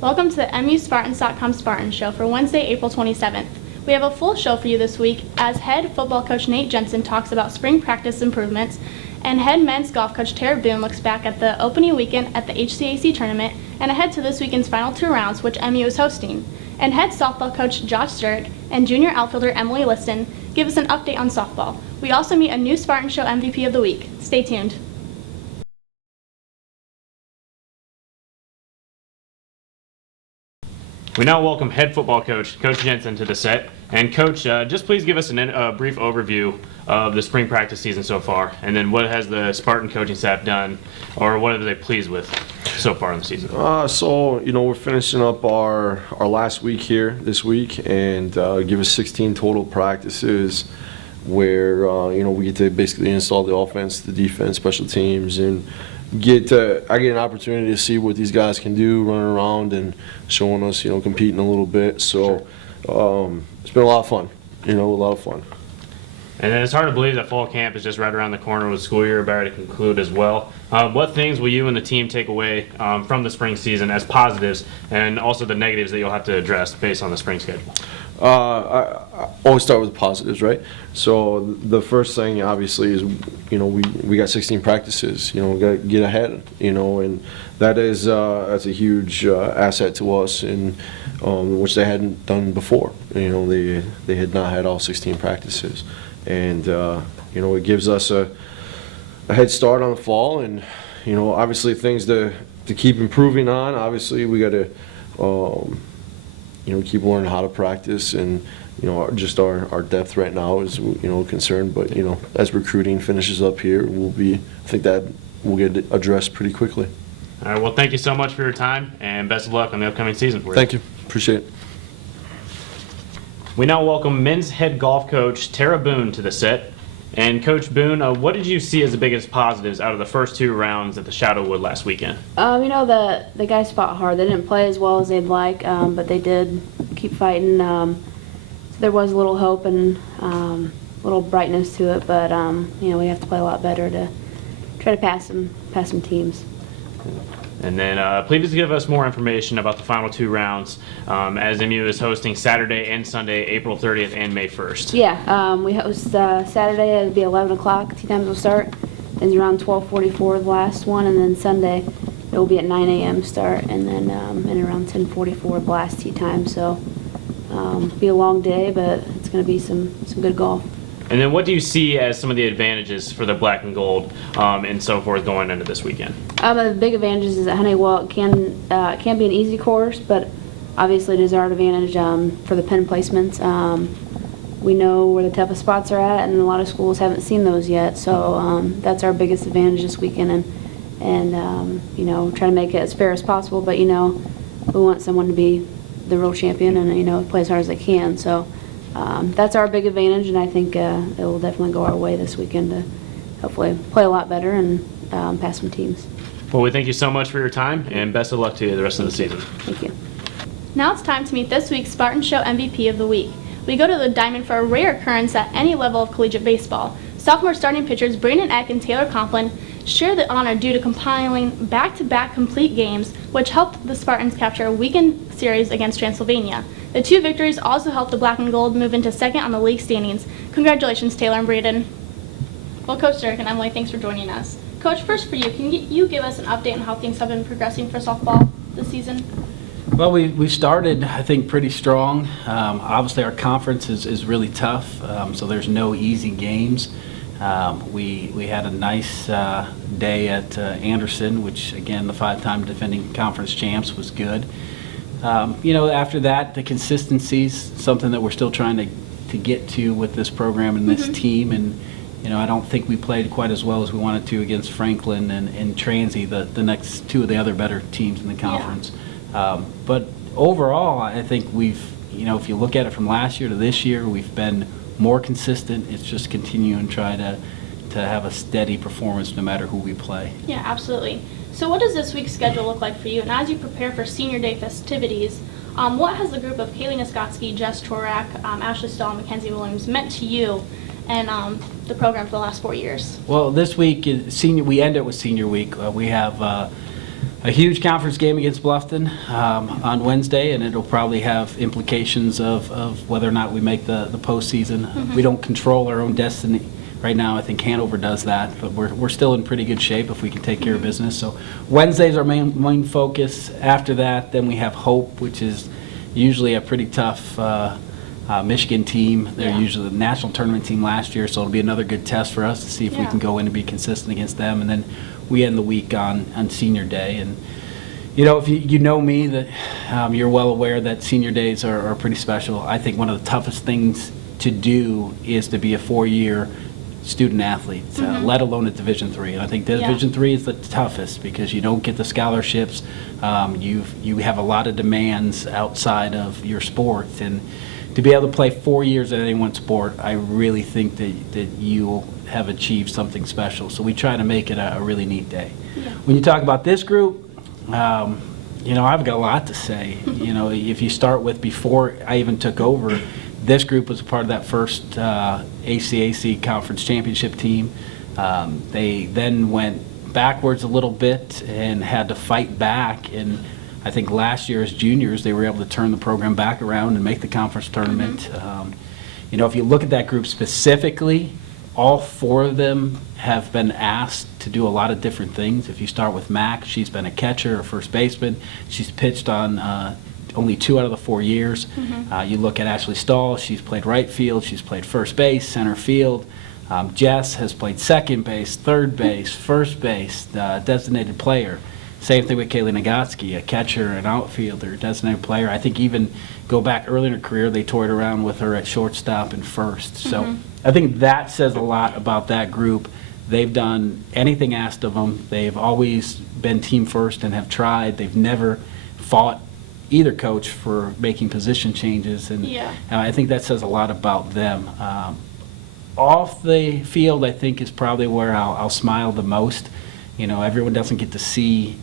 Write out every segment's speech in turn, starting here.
Welcome to the MUSpartans.com Spartan Show for Wednesday, April 27th. We have a full show for you this week as head football coach Nate Jensen talks about spring practice improvements, and head men's golf coach Tara Boone looks back at the opening weekend at the HCAC tournament and ahead to this weekend's final two rounds, which MU is hosting. And head softball coach Josh Dzurick and junior outfielder Emilee Liston give us an update on softball. We also meet a new Spartan Show MVP of the week. Stay tuned. We now welcome head football coach, Coach Jensen, to the set. And Coach, just please give us a brief overview of the spring practice season so far, and then what has the Spartan coaching staff done, or what are they pleased with so far in the season? We're finishing up our last week here this week, and give us 16 total practices where we get to basically install the offense, the defense, special teams, and I get an opportunity to see what these guys can do, running around and showing us, competing a little bit. So it's been a lot of fun, a lot of fun. And then it's hard to believe that fall camp is just right around the corner with school year about to conclude as well. What things will you and the team take away from the spring season as positives, and also the negatives that you'll have to address based on the spring schedule? I always start with the positives, right? So the first thing, obviously, is we got 16 practices. We got to get ahead, and that's a huge asset to us, and which they hadn't done before. They had not had all 16 practices, and it gives us a head start on the fall, and obviously things to keep improving on. Obviously, we got to keep learning how to practice, and just our depth right now is concerned. But as recruiting finishes up here, I think that will get addressed pretty quickly. All right. Well, thank you so much for your time, and best of luck on the upcoming season for you. Thank you. Appreciate it. We now welcome men's head golf coach Tara Boone to the set. And Coach Boone, what did you see as the biggest positives out of the first two rounds at the Shadowwood last weekend? The guys fought hard. They didn't play as well as they'd like, but they did keep fighting. So there was a little hope and a little brightness to it, but we have to play a lot better to try to pass some teams. And then please give us more information about the final two rounds, as MU is hosting Saturday and Sunday, April 30th and May 1st. Yeah, we host Saturday. It'll be 11 o'clock. Tee times will start. Then around 12:44 the last one, and then Sunday it will be at 9 a.m. start, and then and around 10:44 the last tee time. So be a long day, but it's going to be some good golf. And then what do you see as some of the advantages for the black and gold and so forth going into this weekend? The big advantages is that Honeywell can be an easy course, but obviously it is our advantage for the pin placements. We know where the toughest spots are at, and a lot of schools haven't seen those yet. So that's our biggest advantage this weekend, and try to make it as fair as possible. But we want someone to be the real champion and play as hard as they can. So. That's our big advantage, and I think it will definitely go our way this weekend to hopefully play a lot better and pass some teams. Well, we thank you so much for your time, and best of luck to you the rest of the season. Thank you. Now it's time to meet this week's Spartan Show MVP of the week. We go to the diamond for a rare occurrence at any level of collegiate baseball. Sophomore starting pitchers Brandon Eck and Taylor Conklin share the honor due to compiling back-to-back complete games, which helped the Spartans capture a weekend series against Transylvania. The two victories also helped the Black and Gold move into second on the league standings. Congratulations, Taylor and Brandon. Well, Coach Dzurick and Emilee, thanks for joining us. Coach, first for you, can you give us an update on how things have been progressing for softball this season? Well, we started, I think, pretty strong. Obviously, our conference is really tough, so there's no easy games. We had a nice day at Anderson, which, again, the 5-time defending conference champs, was good. After that, the consistency's something that we're still trying to get to with this program and this team. And, I don't think we played quite as well as we wanted to against Franklin and Transy, the next two of the other better teams in the conference. Yeah. But overall, I think we've, if you look at it from last year to this year, we've been more consistent. It's just continuing to try to have a steady performance no matter who we play. Yeah, absolutely. So what does this week's schedule look like for you? And as you prepare for Senior Day festivities, what has the group of Kaylee Niskotsky, Jess Torak, Ashley Stahl, and Mackenzie Williams meant to you and the program for the last 4 years? Well, this week, we end it with Senior Week. We have a a huge conference game against Bluffton on Wednesday, and it'll probably have implications of whether or not we make the postseason. We don't control our own destiny right now. I think Hanover does that, but we're still in pretty good shape if we can take care of business. So Wednesday's our main focus. After that, then we have Hope, which is usually a pretty tough Michigan team. They're usually the national tournament team last year, so it'll be another good test for us to see if we can go in and be consistent against them. And then we end the week on Senior Day. And if you know me, that you're well aware that Senior Days are pretty special. I think one of the toughest things to do is to be a 4-year student athlete, let alone at Division III. And I think Division III is the toughest because you don't get the scholarships. You have a lot of demands outside of your sport, and to be able to play 4 years at any one sport, I really think that you'll have achieved something special. So we try to make it a really neat day. When you talk about this group, I've got a lot to say. If you start with before I even took over, this group was a part of that first ACAC Conference Championship team. They then went backwards a little bit and had to fight back. And I think last year as juniors, they were able to turn the program back around and make the conference tournament. If you look at that group specifically, all 4 of them have been asked to do a lot of different things. If you start with Mac, she's been a catcher, a first baseman. She's pitched on only 2 out of the 4 years. You look at Ashley Stahl, she's played right field, she's played first base, center field. Jess has played second base, third base, first base, designated player. Same thing with Kaylee Nagotsky, a catcher, an outfielder, designated player. I think even go back early in her career, they toyed around with her at shortstop and first. So I think that says a lot about that group. They've done anything asked of them. They've always been team first and have tried. They've never fought either coach for making position changes, and I think that says a lot about them. Off the field, I think, is probably where I'll smile the most. Everyone doesn't get to see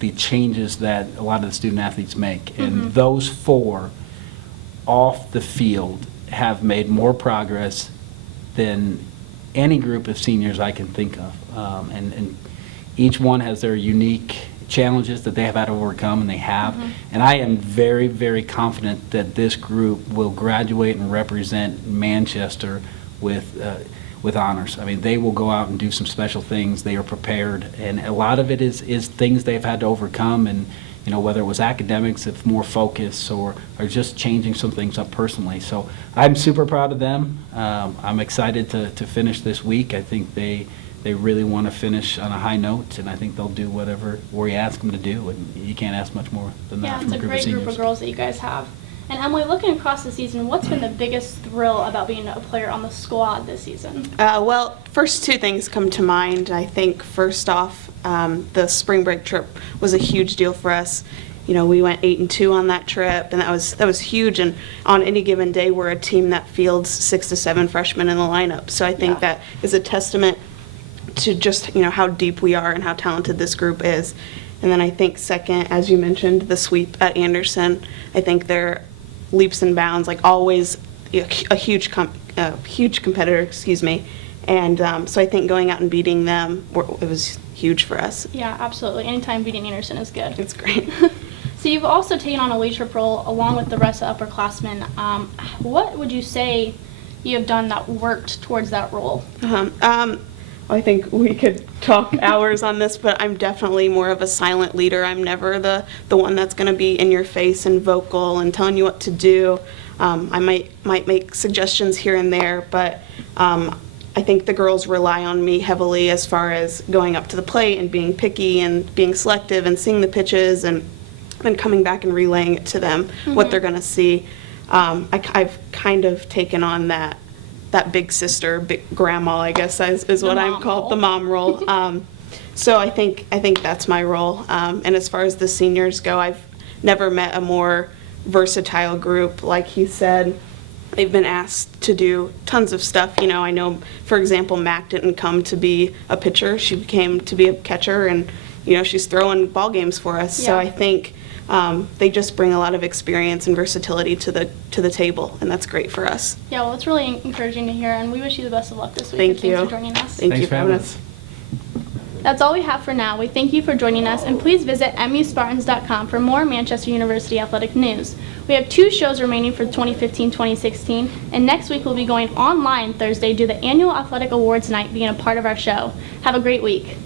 the changes that a lot of the student athletes make, and those 4 off the field have made more progress than any group of seniors I can think of, and each one has their unique challenges that they have had to overcome, and they have. And I am very, very confident that this group will graduate and represent Manchester with honors. I mean, they will go out and do some special things. They are prepared, and a lot of it is things they've had to overcome, and whether it was academics, if more focus, or just changing some things up personally. So I'm super proud of them. I'm excited to finish this week. I think they really want to finish on a high note, and I think they'll do whatever we ask them to do, and you can't ask much more than that from a group of seniors. Yeah, it's a great group of girls that you guys have. And Emilee, looking across the season, what's been the biggest thrill about being a player on the squad this season? Well, first 2 things come to mind. I think first off, the spring break trip was a huge deal for us. We went 8-2 on that trip, and that was huge. And on any given day, we're a team that fields 6 to 7 freshmen in the lineup. So I think that is a testament to just how deep we are and how talented this group is. And then I think second, as you mentioned, the sweep at Anderson. I think they're leaps and bounds, like always a huge competitor, and so I think going out and beating them, it was huge for us. Yeah, absolutely. Anytime beating Anderson is good. It's great. So you've also taken on a leadership role along with the rest of upperclassmen. What would you say you have done that worked towards that role? I think we could talk hours on this, but I'm definitely more of a silent leader. I'm never the one that's going to be in your face and vocal and telling you what to do. I might make suggestions here and there, but I think the girls rely on me heavily as far as going up to the plate and being picky and being selective and seeing the pitches and then coming back and relaying it to them, what they're going to see. I've kind of taken on that big sister, big grandma, I guess is what I'm called, the mom role. So I think that's my role. And as far as the seniors go, I've never met a more versatile group. Like he said, they've been asked to do tons of stuff. I know, for example, Mac didn't come to be a pitcher. She came to be a catcher, and, she's throwing ball games for us. Yeah. So I think they just bring a lot of experience and versatility to the table, and that's great for us. Yeah, well, it's really encouraging to hear, and we wish you the best of luck this week. Thank you. Thanks for joining us. Thanks for having us. That's all we have for now. We thank you for joining us, and please visit muspartans.com for more Manchester University athletic news. We have 2 shows remaining for 2015-2016, and next week we'll be going online Thursday due to the annual athletic awards night being a part of our show. Have a great week.